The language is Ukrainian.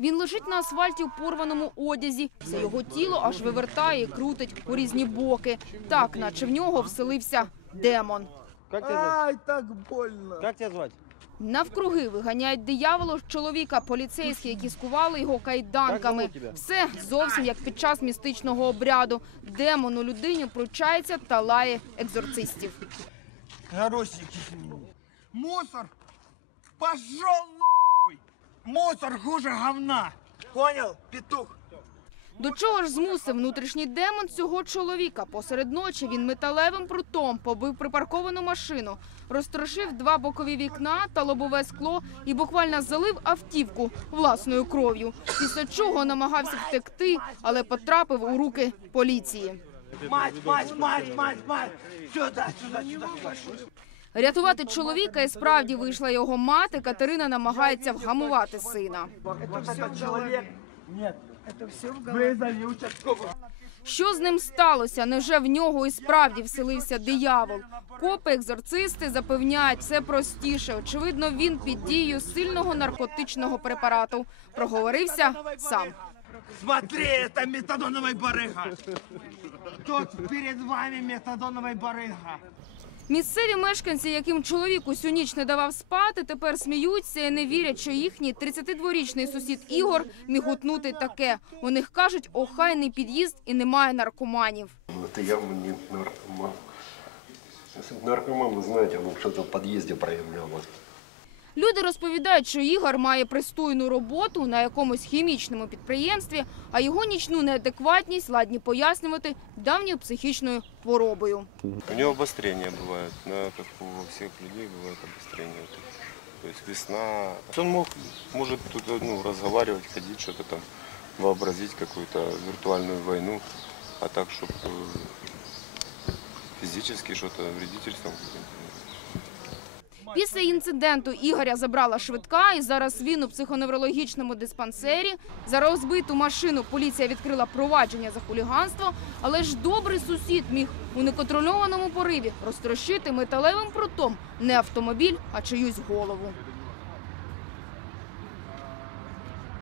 Він лежить на асфальті у порваному одязі. Все його тіло аж вивертає і крутить у різні боки. Так, наче в нього вселився демон. Как тебя зовут? Ай, так больно. Как тебя звать? Навкруги виганяють дияволу чоловіка, поліцейські, які скували його кайданками. Як тебе? Все зовсім як під час містичного обряду. Демон у людині пручається та лає екзорцистів. Горосики. Мусор. Пошел. Мусор хуже говна. Понял, петух? До чого ж змусив внутрішній демон цього чоловіка? Посеред ночі він металевим прутом побив припарковану машину, розтрошив два бокові вікна та лобове скло і буквально залив автівку власною кров'ю. Після чого намагався втекти, але потрапив у руки поліції. Мать, мать, мать, мать, мать. Сюда, сюда, сюда. Рятувати чоловіка і справді вийшла його мати. Катерина намагається вгамувати сина. Это все человек. Нет. Это все в Вызови участкового. Що з ним сталося? Невже в нього і справді вселився диявол? Копи, екзорцисти запевняють, все простіше. Очевидно, він під дією сильного наркотичного препарату. Проговорився сам. Смотри, это метадоновый барыга. Тут перед вами метадоновый барыга. Місцеві мешканці, яким чоловік усю ніч не давав спати, тепер сміються і не вірять, що їхній 32-річний сусід Ігор міг утнути таке. У них кажуть, охайний під'їзд і немає наркоманів. Это явно не наркоман. Если бы наркоман, вы знаете, он бы что-то в подъезде проявлял. Вот. Люди розповідають, що Ігор має пристойну роботу на якомусь хімічному підприємстві, а його нічну неадекватність ладні пояснювати давньою психічною хворобою. У него обострение бывает, да, как у всех людей бывает обострение. вот это. То есть весна. Он мог, может тут ну, разговаривать, ходить, что-то там, вообразить какую-то виртуальную войну, а так, чтобы физически что-то вредительством каким-то. Після інциденту Ігоря забрала швидка, і зараз він у психоневрологічному диспансері. За розбиту машину поліція відкрила провадження за хуліганство, але ж добрий сусід міг у неконтрольованому пориві розтрощити металевим прутом не автомобіль, а чиюсь голову.